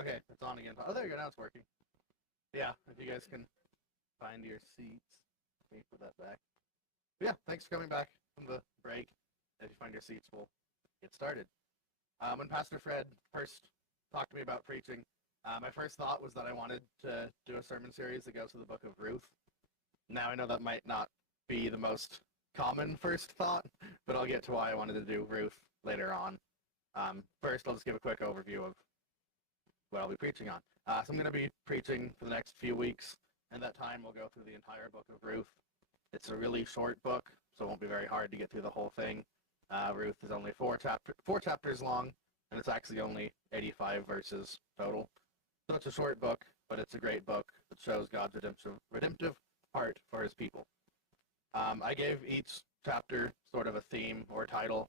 Okay, it's on again. Oh, there you go. Now it's working. Yeah, if you guys can find your seats. Let me put that back. But yeah, thanks for coming back from the break. If you find your seats, we'll get started. When Pastor Fred first talked to me about preaching, my first thought was that I wanted to do a sermon series that goes to the book of Ruth. Now I know that might not be the most common first thought, but I'll get to why I wanted to do Ruth later on. First, I'll just give a quick overview of what I'll be preaching on. So I'm going to be preaching for the next few weeks, and that time we'll go through the entire book of Ruth. It's a really short book, so it won't be very hard to get through the whole thing. Ruth is only four chapters long, and it's actually only 85 verses total. So it's a short book, but it's a great book that shows God's redemptive heart for his people. I gave each chapter sort of a theme or title.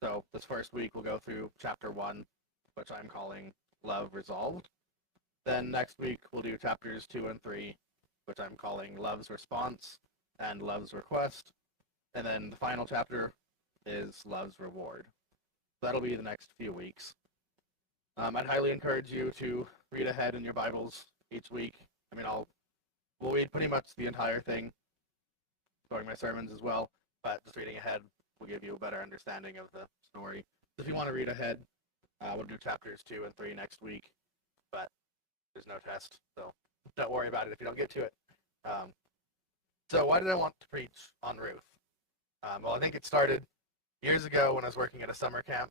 So this first week we'll go through chapter 1, which I'm calling Love Resolved. Then next week we'll do chapters 2 and 3, which I'm calling Love's Response and Love's Request. And then the final chapter is Love's Reward. That'll be the next few weeks. I'd highly encourage you to read ahead in your Bibles each week. I mean, we'll read pretty much the entire thing during my sermons as well, but just reading ahead will give you a better understanding of the story. So if you want to read ahead, we'll do chapters 2 and 3 next week, but there's no test, so don't worry about it if you don't get to it. So why did I want to preach on Ruth? Well, I think it started years ago when I was working at a summer camp.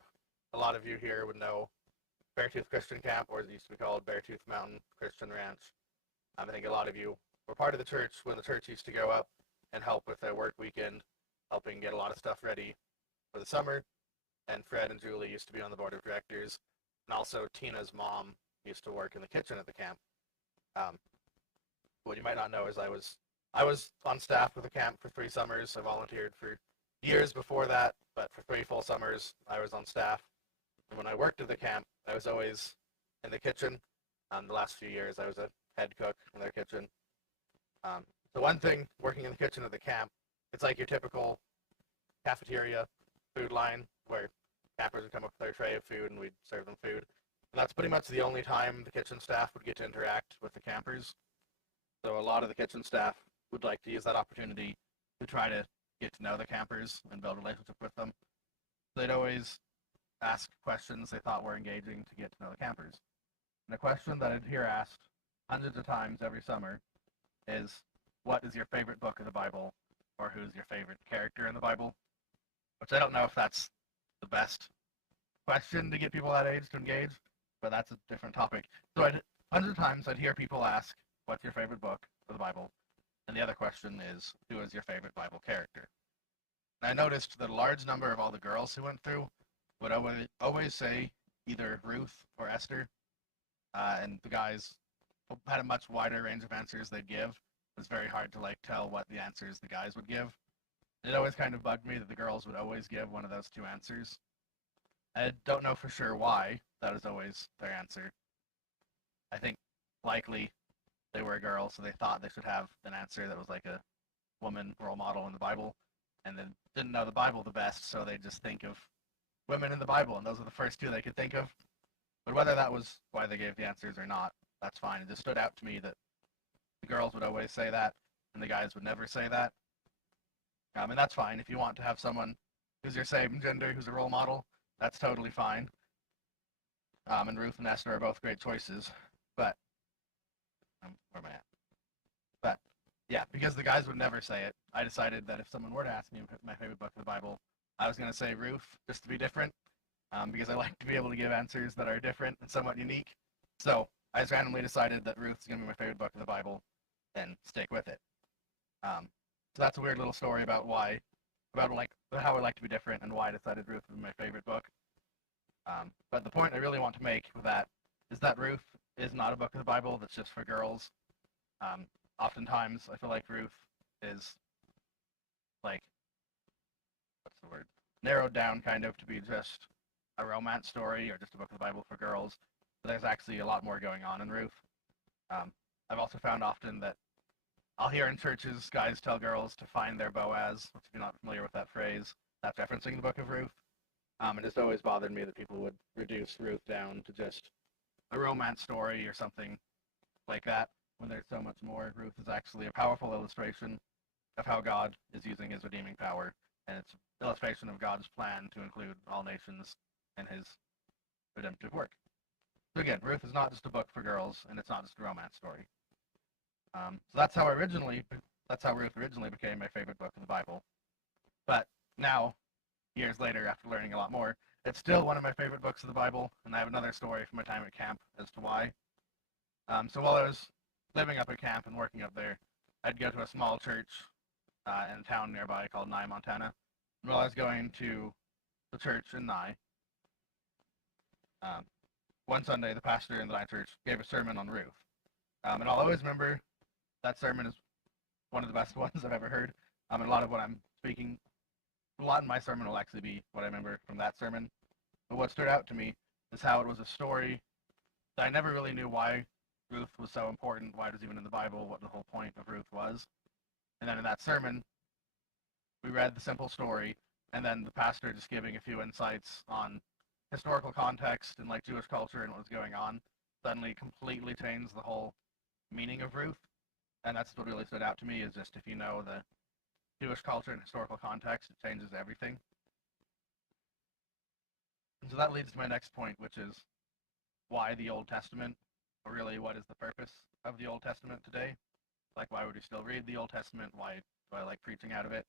A lot of you here would know Beartooth Christian Camp, or as it used to be called, Beartooth Mountain Christian Ranch. I think a lot of you were part of the church when the church used to go up and help with their work weekend, helping get a lot of stuff ready for the summer. And Fred and Julie used to be on the board of directors. And also Tina's mom used to work in the kitchen at the camp. What you might not know is I was on staff with the camp for 3 summers. I volunteered for years before that, but for 3 full summers, I was on staff. And when I worked at the camp, I was always in the kitchen. The last few years, I was a head cook in their kitchen. The one thing working in the kitchen at the camp, it's like your typical cafeteria food line where campers would come up with their tray of food and we'd serve them food. And that's pretty much the only time the kitchen staff would get to interact with the campers. So a lot of the kitchen staff would like to use that opportunity to try to get to know the campers and build a relationship with them. They'd always ask questions they thought were engaging to get to know the campers. And a question that I'd hear asked hundreds of times every summer is, what is your favorite book of the Bible, or who's your favorite character in the Bible? Which I don't know if that's the best question to get people that age to engage, but that's a different topic. So hundreds of times I'd hear people ask, what's your favorite book of the Bible? And the other question is, who is your favorite Bible character? And I noticed that a large number of all the girls who went through would always say either Ruth or Esther, and the guys had a much wider range of answers they'd give. It was very hard to tell what the answers the guys would give. It always kind of bugged me that the girls would always give one of those 2 answers. I don't know for sure why that was always their answer. I think likely they were a girl, so they thought they should have an answer that was like a woman role model in the Bible, and then didn't know the Bible the best, so they just think of women in the Bible, and those are the first 2 they could think of. But whether that was why they gave the answers or not, that's fine. It just stood out to me that the girls would always say that, and the guys would never say that. And that's fine. If you want to have someone who's your same gender, who's a role model, that's totally fine. And Ruth and Esther are both great choices. But, where am I at? But, yeah, because the guys would never say it, I decided that if someone were to ask me my favorite book of the Bible, I was going to say Ruth, just to be different, because I like to be able to give answers that are different and somewhat unique. So I just randomly decided that Ruth is going to be my favorite book of the Bible, and stick with it. So that's a weird little story about how I like to be different and why I decided Ruth would be my favorite book. But the point I really want to make with that is that Ruth is not a book of the Bible that's just for girls. Oftentimes, I feel like Ruth is narrowed down kind of to be just a romance story or just a book of the Bible for girls. But there's actually a lot more going on in Ruth. I've also found often that I'll hear in churches guys tell girls to find their Boaz, which if you're not familiar with that phrase, that's referencing the book of Ruth. It just always bothered me that people would reduce Ruth down to just a romance story or something like that, when there's so much more. Ruth is actually a powerful illustration of how God is using his redeeming power, and it's an illustration of God's plan to include all nations in his redemptive work. So again, Ruth is not just a book for girls, and it's not just a romance story. So that's how Ruth originally became my favorite book in the Bible. But now, years later, after learning a lot more, it's still one of my favorite books of the Bible, and I have another story from my time at camp as to why. So while I was living up at camp and working up there, I'd go to a small church in a town nearby called Nye, Montana. And while I was going to the church in Nye, one Sunday the pastor in the Nye church gave a sermon on Ruth. And I'll always remember that sermon is one of the best ones I've ever heard. And a lot of what I'm speaking, a lot in my sermon will actually be what I remember from that sermon. But what stood out to me is how it was a story that I never really knew why Ruth was so important, why it was even in the Bible, what the whole point of Ruth was. And then in that sermon, we read the simple story, and then the pastor just giving a few insights on historical context and like Jewish culture and what was going on, suddenly completely changed the whole meaning of Ruth. And that's what really stood out to me, is just if you know the Jewish culture and historical context, it changes everything. And so that leads to my next point, which is why the Old Testament, or really what is the purpose of the Old Testament today? Like, why would we still read the Old Testament? Why do I like preaching out of it?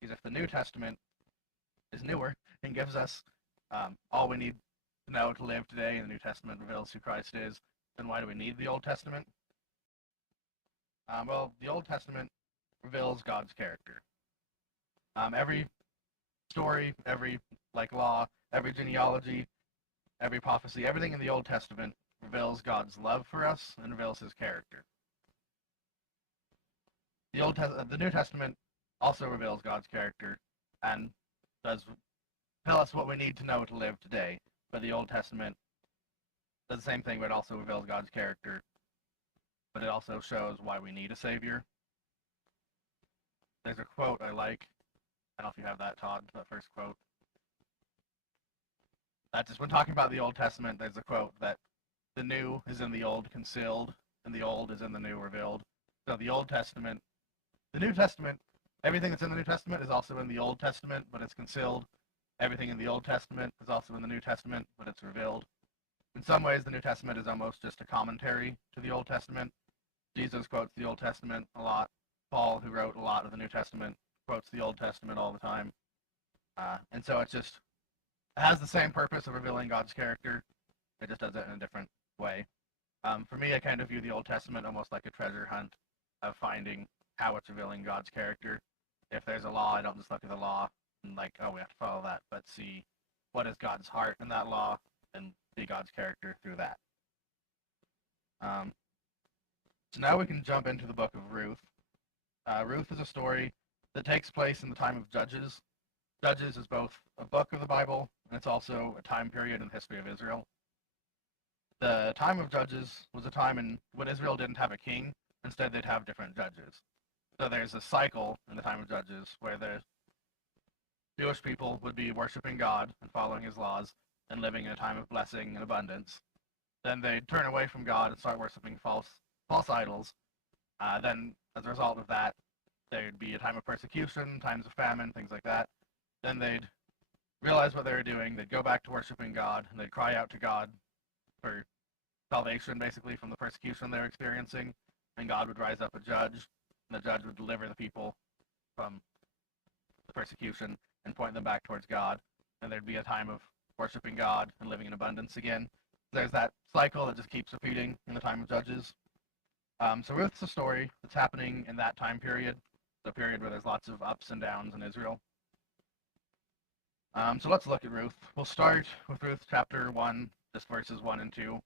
Because if the New Testament is newer and gives us all we need to know to live today, and the New Testament reveals who Christ is, then why do we need the Old Testament? Well, the Old Testament reveals God's character. Every story, every law, every genealogy, every prophecy, everything in the Old Testament reveals God's love for us and reveals his character. The New Testament also reveals God's character and does tell us what we need to know to live today. But the Old Testament does the same thing, but it also reveals God's character. But it also shows why we need a Savior. There's a quote I like. I don't know if you have that, Todd, that first quote. That's just when talking about the Old Testament, there's a quote that the new is in the old concealed, and the old is in the new revealed. So the Old Testament, the New Testament, everything that's in the New Testament is also in the Old Testament, but it's concealed. Everything in the Old Testament is also in the New Testament, but it's revealed. In some ways, the New Testament is almost just a commentary to the Old Testament. Jesus quotes the Old Testament a lot. Paul, who wrote a lot of the New Testament, quotes the Old Testament all the time. And so it has the same purpose of revealing God's character. It just does it in a different way. For me, I kind of view the Old Testament almost like a treasure hunt of finding how it's revealing God's character. If there's a law, I don't just look at the law and we have to follow that, but see what is God's heart in that law and see God's character through that. So now we can jump into the book of Ruth. Ruth is a story that takes place in the time of Judges. Judges is both a book of the Bible, and it's also a time period in the history of Israel. The time of Judges was a time when Israel didn't have a king. Instead, they'd have different judges. So there's a cycle in the time of Judges where the Jewish people would be worshiping God and following his laws and living in a time of blessing and abundance. Then they'd turn away from God and start worshiping false idols. Then, as a result of that, there'd be a time of persecution, times of famine, things like that. Then they'd realize what they were doing. They'd go back to worshiping God, and they'd cry out to God for salvation, basically, from the persecution they were experiencing. And God would rise up a judge, and the judge would deliver the people from the persecution and point them back towards God. And there'd be a time of worshiping God and living in abundance again. There's that cycle that just keeps repeating in the time of Judges. So Ruth's a story that's happening in that time period, the period where there's lots of ups and downs in Israel. So let's look at Ruth. We'll start with Ruth chapter 1, just verses 1 and 2.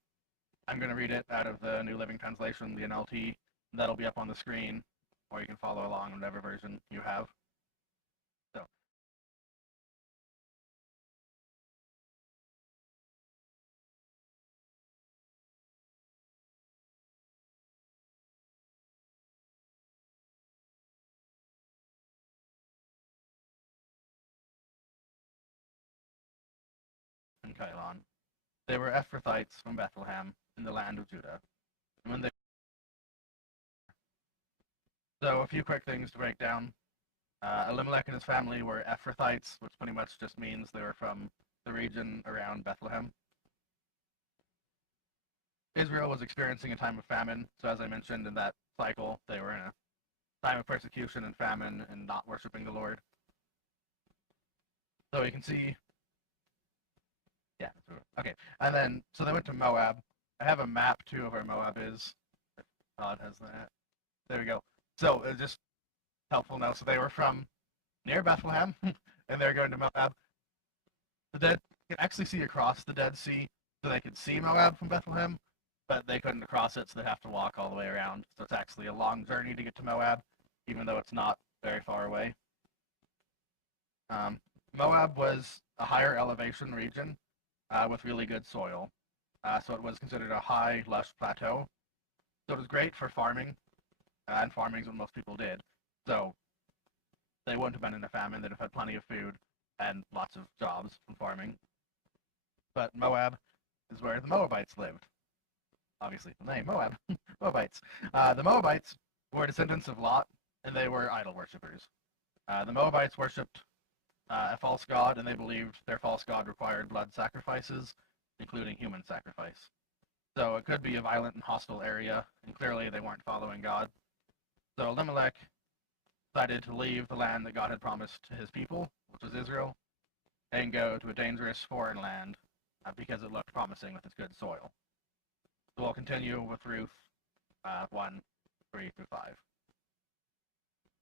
I'm going to read it out of the New Living Translation, the NLT. That'll be up on the screen, or you can follow along in whatever version you have. So. And Kylon. They were Ephrathites from Bethlehem in the land of Judah. And when they So a few quick things to break down. Elimelech and his family were Ephrathites, which pretty much just means they were from the region around Bethlehem. Israel was experiencing a time of famine, so as I mentioned in that cycle, they were in a time of persecution and famine and not worshiping the Lord. So you can see, yeah, okay. And then, so they went to Moab. I have a map too of where Moab is. Todd has that. There we go. So it's just helpful now. So they were from near Bethlehem, and they're going to Moab. The Dead you can actually see across the Dead Sea, so they could see Moab from Bethlehem, but they couldn't cross it, so they have to walk all the way around. So it's actually a long journey to get to Moab, even though it's not very far away. Moab was a higher elevation region with really good soil, so it was considered a high, lush plateau. So it was great for farming, and farming is what most people did. So they wouldn't have been in a famine. They'd have had plenty of food and lots of jobs from farming. But Moab is where the Moabites lived. Obviously, the name Moab, Moabites. The Moabites were descendants of Lot, and they were idol worshippers. The Moabites worshipped a false god, and they believed their false god required blood sacrifices, including human sacrifice. So it could be a violent and hostile area, and clearly they weren't following God. So Elimelech decided to leave the land that God had promised to his people, which was Israel, and go to a dangerous foreign land because it looked promising with its good soil. So we'll continue with Ruth 1, 3 through 5.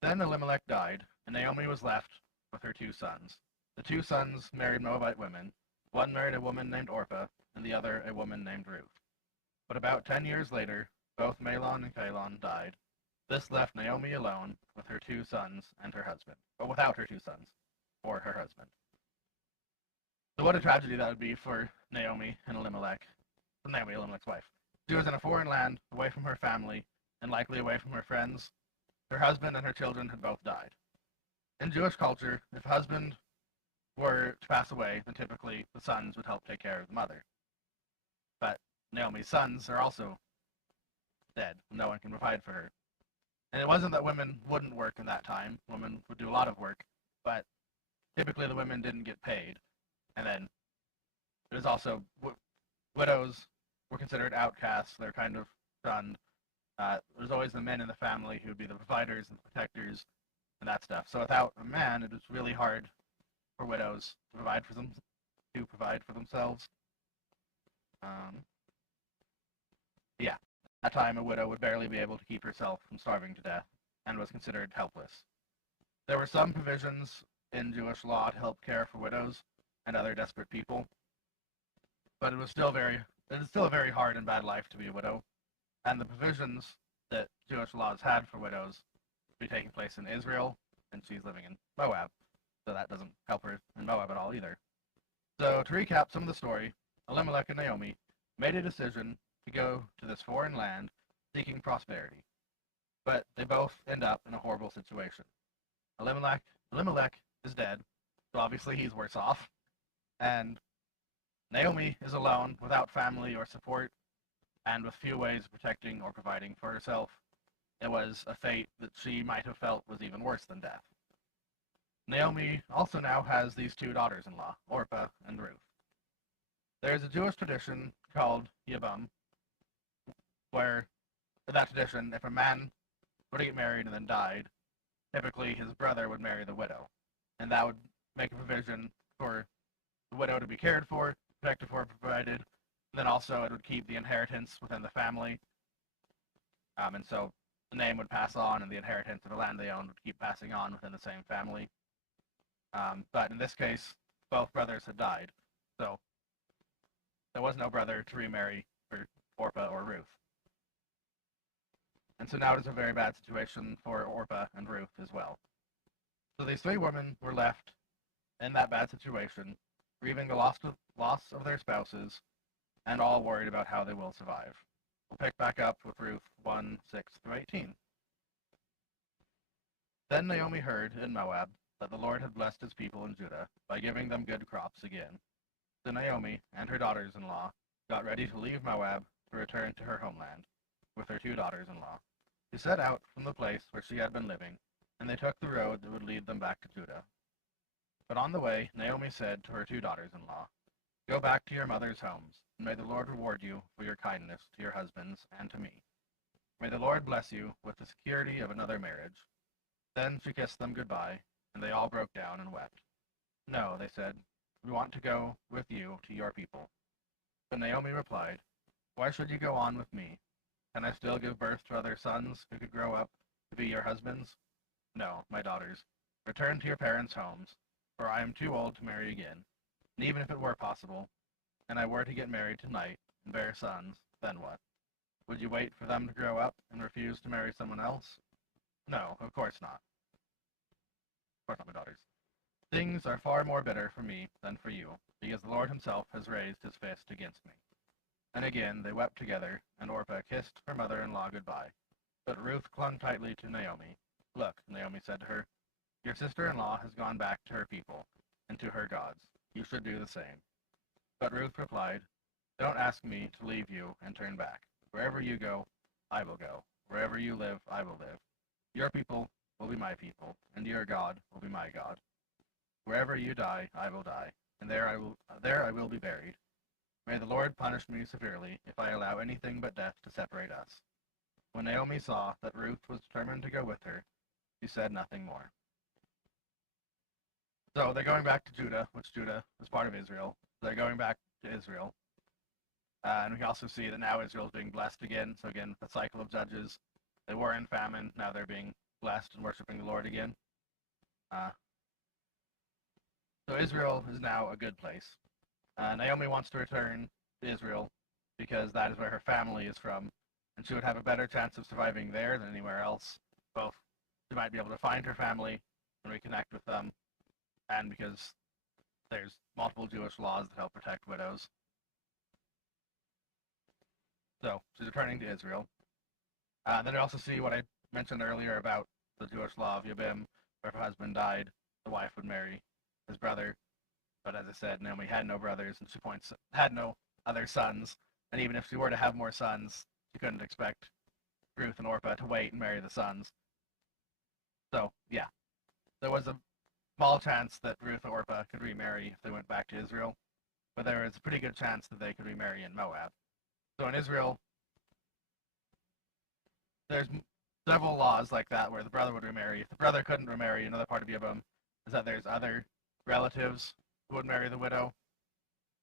Then Elimelech died, and Naomi was left with her 2 sons. The 2 sons married Moabite women. One married a woman named Orpah, and the other a woman named Ruth. But about 10 years later, both Mahlon and Chilion died. This left Naomi alone with her 2 sons and her husband, but without her 2 sons, or her husband. So what a tragedy that would be for Naomi and Elimelech. Naomi, Elimelech's wife. She was in a foreign land, away from her family, and likely away from her friends. Her husband and her children had both died. In Jewish culture, if a husband were to pass away, then typically the sons would help take care of the mother. But Naomi's sons are also dead. No one can provide for her. And it wasn't that women wouldn't work in that time. Women would do a lot of work, but typically the women didn't get paid. And then it was also widows were considered outcasts. They're kind of shunned. There's always the men in the family who would be the providers and protectors and that stuff. So without a man, it was really hard for widows to provide for themselves. Yeah, at that time a widow would barely be able to keep herself from starving to death and was considered helpless. There were some provisions in Jewish law to help care for widows and other desperate people, but it is still a very hard and bad life to be a widow, and the provisions that Jewish laws had for widows would be taking place in Israel, and she's living in Moab, so that doesn't help her in Moab at all either. So to recap some of the story, Elimelech and Naomi made a decision to go to this foreign land seeking prosperity, but they both end up in a horrible situation. Elimelech is dead, so obviously he's worse off, and Naomi is alone without family or support, and with few ways of protecting or providing for herself. It was a fate that she might have felt was even worse than death. Naomi also now has these 2 daughters-in-law, Orpah and Ruth. There is a Jewish tradition called Yibum, where, in that tradition, if a man were to get married and then died, typically his brother would marry the widow, and that would make a provision for the widow to be cared for, protected for, provided, and then also it would keep the inheritance within the family, and so the name would pass on, and the inheritance of the land they owned would keep passing on within the same family. But in this case, both brothers had died, so there was no brother to remarry for Orpah or Ruth. And so now it is a very bad situation for Orpah and Ruth as well. So these 3 women were left in that bad situation, grieving the loss of their spouses, and all worried about how they will survive. We'll pick back up with Ruth 1, 6 through 18. Then Naomi heard in Moab that the Lord had blessed his people in Judah by giving them good crops again. So Naomi and her daughters-in-law got ready to leave Moab to return to her homeland with her 2 daughters-in-law. She set out from the place where she had been living, and they took the road that would lead them back to Judah. But on the way, Naomi said to her 2 daughters-in-law, "Go back to your mother's homes, and may the Lord reward you for your kindness to your husbands and to me. May the Lord bless you with the security of another marriage." Then she kissed them goodbye, and they all broke down and wept. "No," they said, "we want to go with you to your people." But Naomi replied, "Why should you go on with me? Can I still give birth to other sons who could grow up to be your husbands? No, my daughters, return to your parents' homes, for I am too old to marry again. And even if it were possible, and I were to get married tonight and bear sons, then what? Would you wait for them to grow up and refuse to marry someone else? No, of course not. Of course not, my daughters. Things are far more bitter for me than for you, because the Lord himself has raised his fist against me." And again they wept together, and Orpah kissed her mother-in-law goodbye. But Ruth clung tightly to Naomi. "Look," Naomi said to her, "your sister-in-law has gone back to her people and to her gods. You should do the same." But Ruth replied, "Don't ask me to leave you and turn back. Wherever you go, I will go. Wherever you live, I will live. Your people will be my people, and your God will be my God. Wherever you die, I will die, and there I will be buried. May the Lord punish me severely if I allow anything but death to separate us." When Naomi saw that Ruth was determined to go with her, she said nothing more. So they're going back to Judah, which Judah was part of Israel. They're going back to Israel. And we can also see that now Israel is being blessed again. So again, the cycle of Judges. They were in famine. Now they're being blessed and worshiping the Lord again. So Israel is now a good place. Naomi wants to return to Israel because that is where her family is from, and she would have a better chance of surviving there than anywhere else. Both she might be able to find her family and reconnect with them, and because there's multiple Jewish laws that help protect widows. So she's returning to Israel. Then I also see what I mentioned earlier about the Jewish law of Yabim, where if her husband died, the wife would marry his brother. But as I said, Naomi had no brothers, and she had no other sons. And even if she were to have more sons, she couldn't expect Ruth and Orpah to wait and marry the sons. So yeah, there was a small chance that Ruth and Orpah could remarry if they went back to Israel, but there was a pretty good chance that they could remarry in Moab. So in Israel, there's several laws like that where the brother would remarry. If the brother couldn't remarry, another part of Yibam is that there's other relatives who would marry the widow.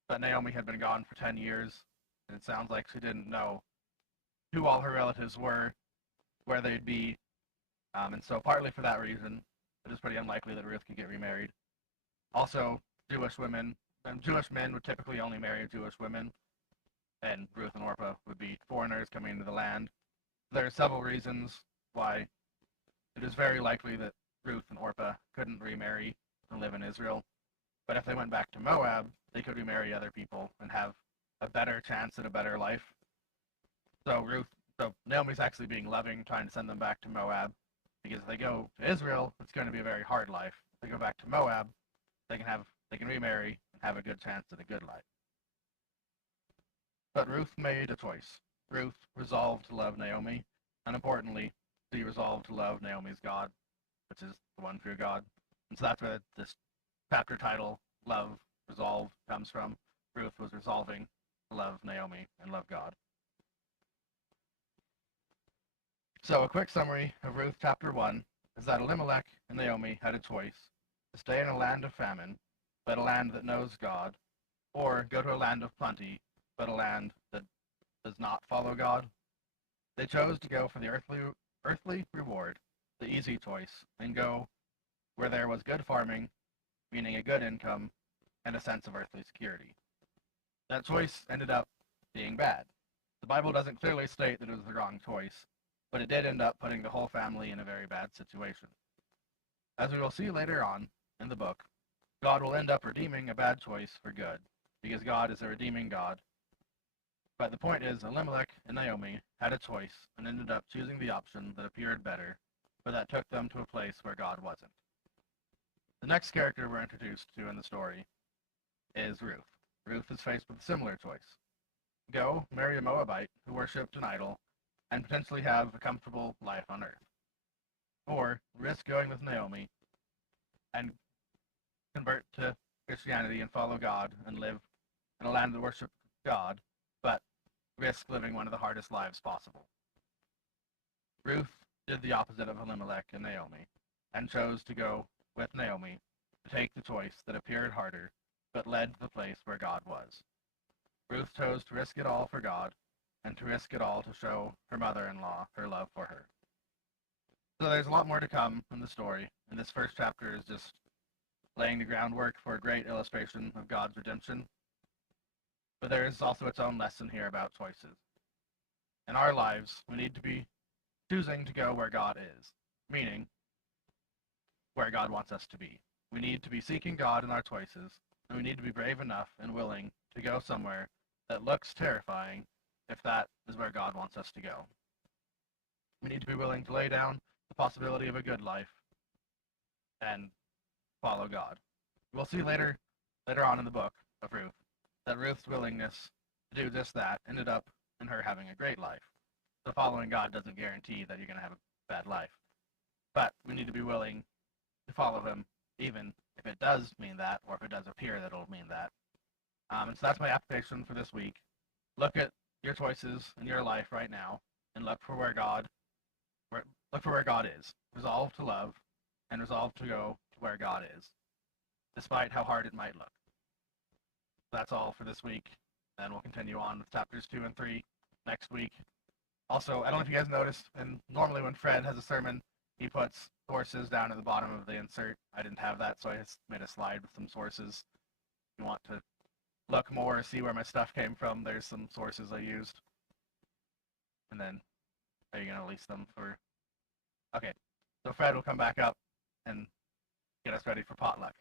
But Naomi had been gone for 10 years, and it sounds like she didn't know who all her relatives were, where they'd be, and so partly for that reason, it is pretty unlikely that Ruth could get remarried. Also, Jewish women and Jewish men would typically only marry Jewish women, and Ruth and Orpah would be foreigners coming into the land. There are several reasons why it is very likely that Ruth and Orpah couldn't remarry and live in Israel. But if they went back to Moab, they could remarry other people and have a better chance at a better life. So Naomi's actually being loving, trying to send them back to Moab, because if they go to Israel, it's going to be a very hard life. If they go back to Moab, they can remarry and have a good chance at a good life. But Ruth made a choice. Ruth resolved to love Naomi, and importantly, she resolved to love Naomi's God, which is the one true God. And so that's where this chapter title, Love, Resolve, comes from. Ruth was resolving to love Naomi and love God. So a quick summary of Ruth chapter 1 is that Elimelech and Naomi had a choice to stay in a land of famine, but a land that knows God, or go to a land of plenty, but a land that does not follow God. They chose to go for the earthly reward, the easy choice, and go where there was good farming, meaning a good income, and a sense of earthly security. That choice ended up being bad. The Bible doesn't clearly state that it was the wrong choice, but it did end up putting the whole family in a very bad situation. As we will see later on in the book, God will end up redeeming a bad choice for good, because God is a redeeming God. But the point is, Elimelech and Naomi had a choice and ended up choosing the option that appeared better, but that took them to a place where God wasn't. The next character we're introduced to in the story is Ruth. Ruth is faced with a similar choice. Go, marry a Moabite who worshipped an idol, and potentially have a comfortable life on earth. Or risk going with Naomi and convert to Christianity and follow God and live in a land that worships God, but risk living one of the hardest lives possible. Ruth did the opposite of Elimelech and Naomi, and chose to go with Naomi to take the choice that appeared harder, but led to the place where God was. Ruth chose to risk it all for God, and to risk it all to show her mother-in-law her love for her. So there's a lot more to come in the story, and this first chapter is just laying the groundwork for a great illustration of God's redemption. But there is also its own lesson here about choices. In our lives, we need to be choosing to go where God is, meaning where God wants us to be. We need to be seeking God in our choices, and we need to be brave enough and willing to go somewhere that looks terrifying if that is where God wants us to go. We need to be willing to lay down the possibility of a good life and follow God. We'll see later on in the book of Ruth that Ruth's willingness to do just that ended up in her having a great life. So following God doesn't guarantee that you're going to have a bad life. But we need to be willing to follow him, even if it does mean that, or if it does appear that it'll mean that. And so that's my application for this week. Look at your choices in your life right now, and look for where God is. Resolve to love, and resolve to go to where God is, despite how hard it might look. That's all for this week, and we'll continue on with chapters 2 and 3 next week. Also, I don't know if you guys noticed, and normally when Fred has a sermon, he puts sources down at the bottom of the insert. I didn't have that, so I just made a slide with some sources. If you want to look more or see where my stuff came from, there's some sources I used. And then, are you going to release them for... Okay, so Fred will come back up and get us ready for potluck.